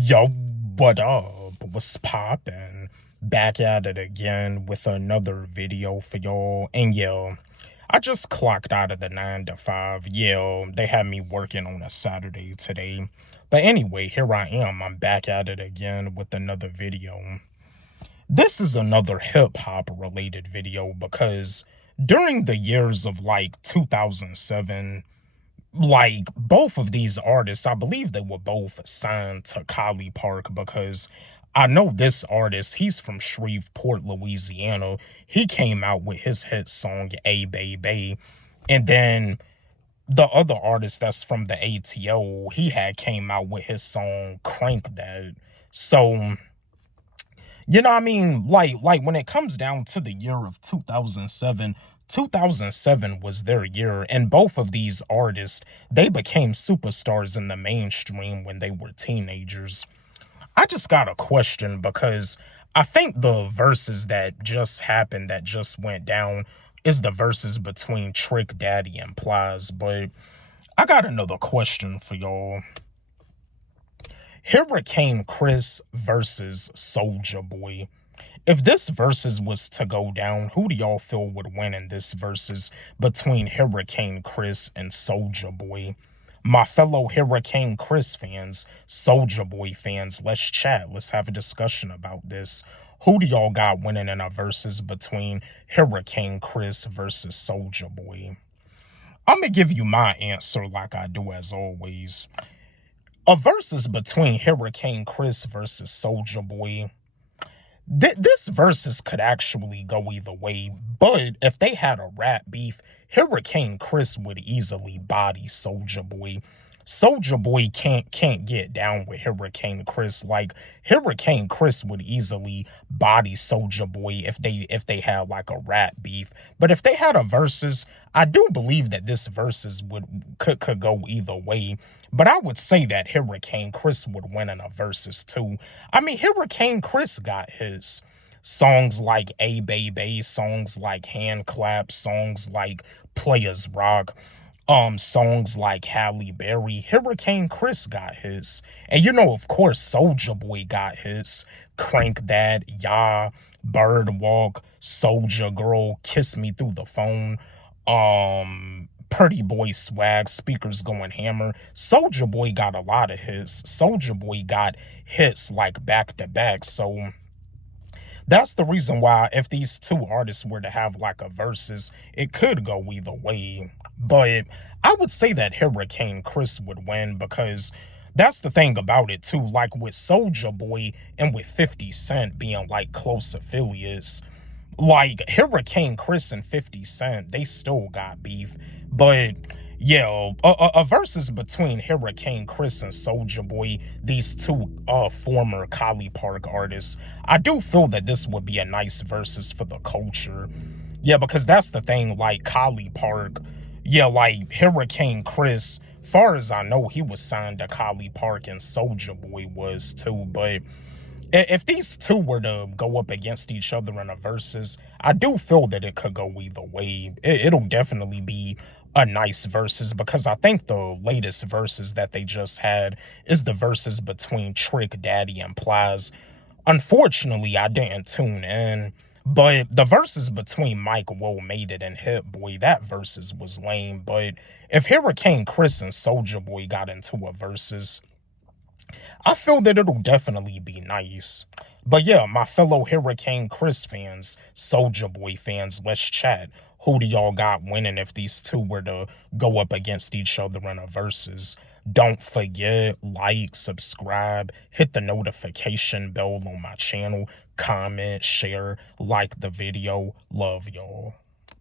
Yo, what up? What's poppin'? Back at it again with another video for y'all. And yo, I just clocked out of the 9 to 5. Yeah, they had me working on a Saturday today. But anyway, here I am. I'm back at it again with another video. This is another hip hop related video because during the years of like 2007, like both of these artists, I believe they were both signed to Collie Park because I know this artist, he's from Shreveport, Louisiana. He came out with his hit song, A Baby. And then the other artist that's from the ATO, he had came out with his song, Crank That. So, you know what I mean? Like when it comes down to the year of 2007, 2007 was their year, and both of these artists, they became superstars in the mainstream when they were teenagers. I just got a question because I think the verses that just happened, that just went down, is the verses between Trick Daddy and Plies, but I got another question for y'all. Hurricane Chris versus Soulja Boy. If this versus was to go down, who do y'all feel would win in this versus between Hurricane Chris and Soulja Boy? My fellow Hurricane Chris fans, Soulja Boy fans, let's chat. Let's have a discussion about this. Who do y'all got winning in a versus between Hurricane Chris versus Soulja Boy? I'm going to give you my answer like I do as always. A versus between Hurricane Chris versus Soulja Boy. This versus could actually go either way, but if they had a rap beef, Hurricane Chris would easily body Soulja Boy. Soulja Boy can't get down with Hurricane Chris. Like Hurricane Chris would easily body Soulja Boy if they had like a rap beef. But if they had a versus, I do believe that this versus could go either way. But I would say that Hurricane Chris would win in a versus too. I mean, Hurricane Chris got his songs like A Baby, songs like Hand Clap, songs like Players Rock, songs like Halle Berry. Hurricane Chris got his. And you know, of course, Soulja Boy got his. Crank That, Ya, Bird Walk, Soldier Girl, Kiss Me Through the Phone, Pretty Boy Swag, Speakers Going Hammer. Soulja Boy got a lot of hits. Soulja Boy got hits like back to back. So that's the reason why if these two artists were to have like a versus, it could go either way. But I would say that Hurricane Chris would win because that's the thing about it too. Like with Soulja Boy and with 50 Cent being like close affiliates, like Hurricane Chris and 50 Cent, they still got beef. But yeah, a versus between Hurricane Chris and Soulja Boy, these two former Collie Park artists, I do feel that this would be a nice versus for the culture. Yeah, because that's the thing, like Collie Park, yeah, like Hurricane Chris, far as I know, he was signed to Collie Park and Soulja Boy was too, but if these two were to go up against each other in a versus, I do feel that it could go either way. It'll definitely be a nice versus because I think the latest versus that they just had is the versus between Trick Daddy and Plies. Unfortunately, I didn't tune in, but the versus between Mike Will Made It and Hit Boy, that versus was lame. But if Hurricane Chris and Soulja Boy got into a versus, I feel that it'll definitely be nice. But yeah, my fellow Hurricane Chris fans, Soulja Boy fans, let's chat. Who do y'all got winning if these two were to go up against each other in a versus? Don't forget, like, subscribe, hit the notification bell on my channel, comment, share, like the video. Love y'all.